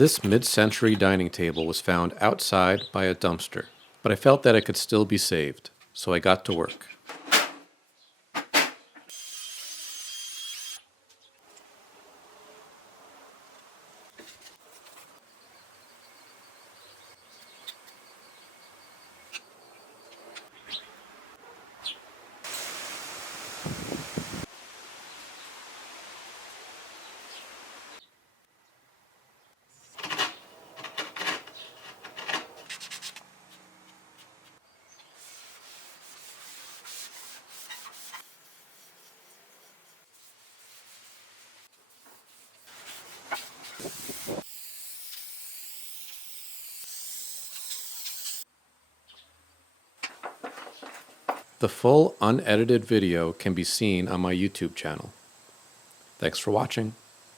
This mid-century dining table was found outside by a dumpster, but I felt that it could still be saved, so I got to work. The full unedited video can be seen on my YouTube channel. Thanks for watching.